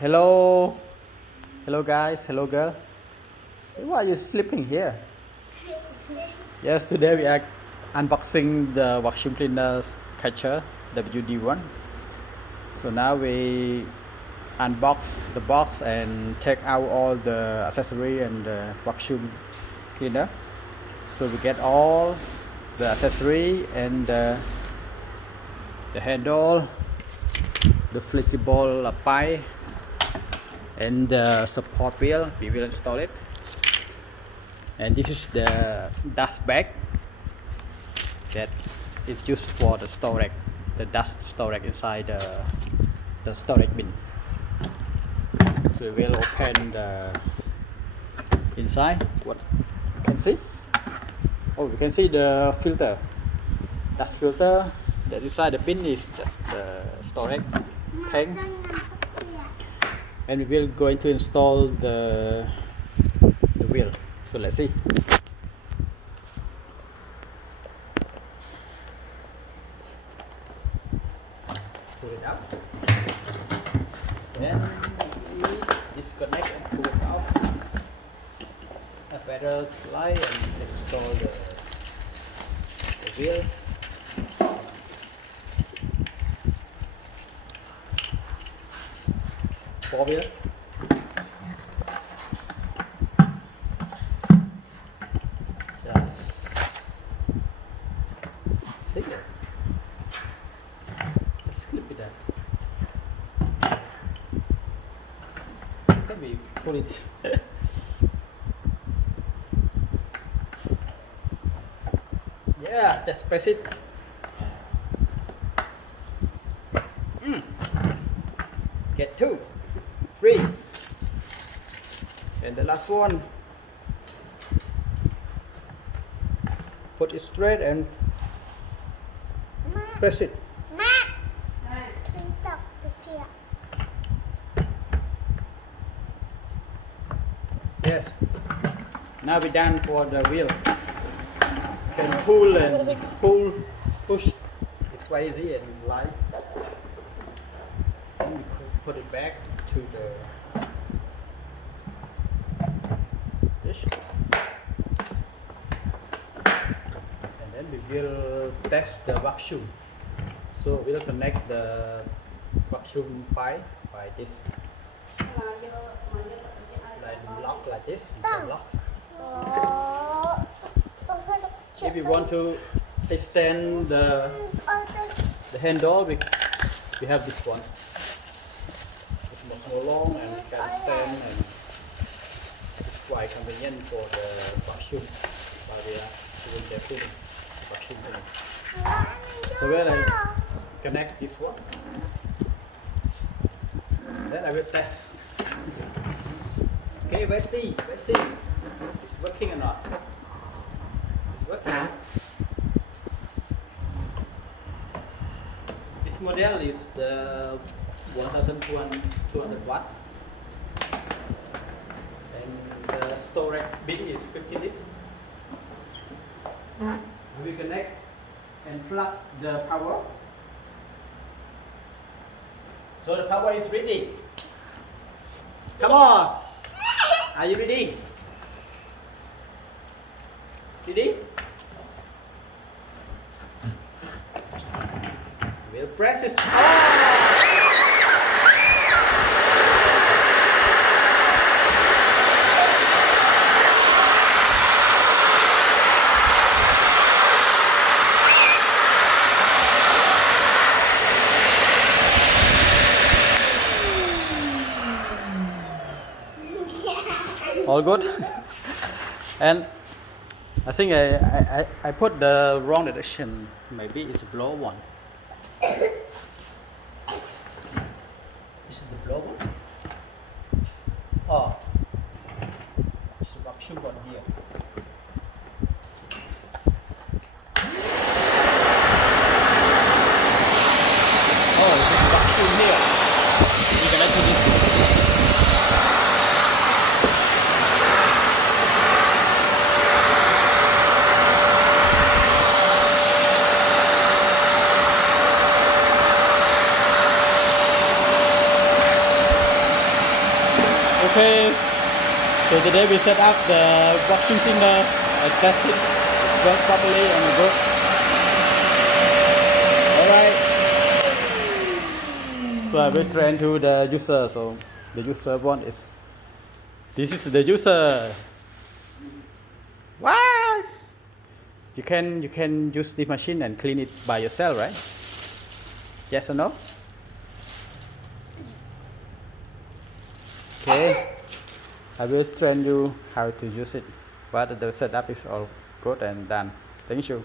Hello, hello guys, hello girl. Why are you sleeping here? Yes, today we are unboxing the vacuum cleaner catcher WD1. So now we unbox the box and take out all the accessory and the vacuum cleaner. So we get all the accessory and the handle, the flexible pipe and the support wheel. We will install it. And this is the dust bag that is used for the storage, the dust storage inside the storage bin. So we will open the inside. What you can see? Oh, we can see the filter, dust filter. That inside the bin is just the storage tank. And we will going to install the wheel. So let's see. Pull it out. Then we disconnect and pull it off. A better slide and install the wheel. Four wheel. Just take it. Just clip it as. Can we pull it? Yeah, just press it. Get 2, 3, and the last one. Put it straight and press it. Yes. Now we're done for the wheel. Can pull and push. It's quite easy and light. Then we put it back to the dish. And then we will test the vacuum. So we'll connect the vacuum pipe by this. Like lock like this. You can lock. If you want to extend the handle, we have this one. It's much more long and can extend, and it's quite convenient for the vacuum while we are doing the cleaning, vacuum cleaning. So when I connect this one, then I will test. Okay, let's see. It's working or not. It's working. This model is the 1200 watt, and the storage bin is 50 liters. We connect and plug the power. So the power is ready. Come on. Are you ready? Ready? We'll press it. All good. And I think I put the wrong direction. Maybe it's a blow one. This is the blow one. Oh, it's the vacuum one here. Oh, this is vacuum here. You can actually Okay, so today we set up the vacuum cleaner and test it work properly and good. Alright, so I will train to the user. So the user one is, this is the user. Why? You can use the machine and clean it by yourself, right? Yes or no? Okay, I will train you how to use it, but the setup is all good and done. Thank you.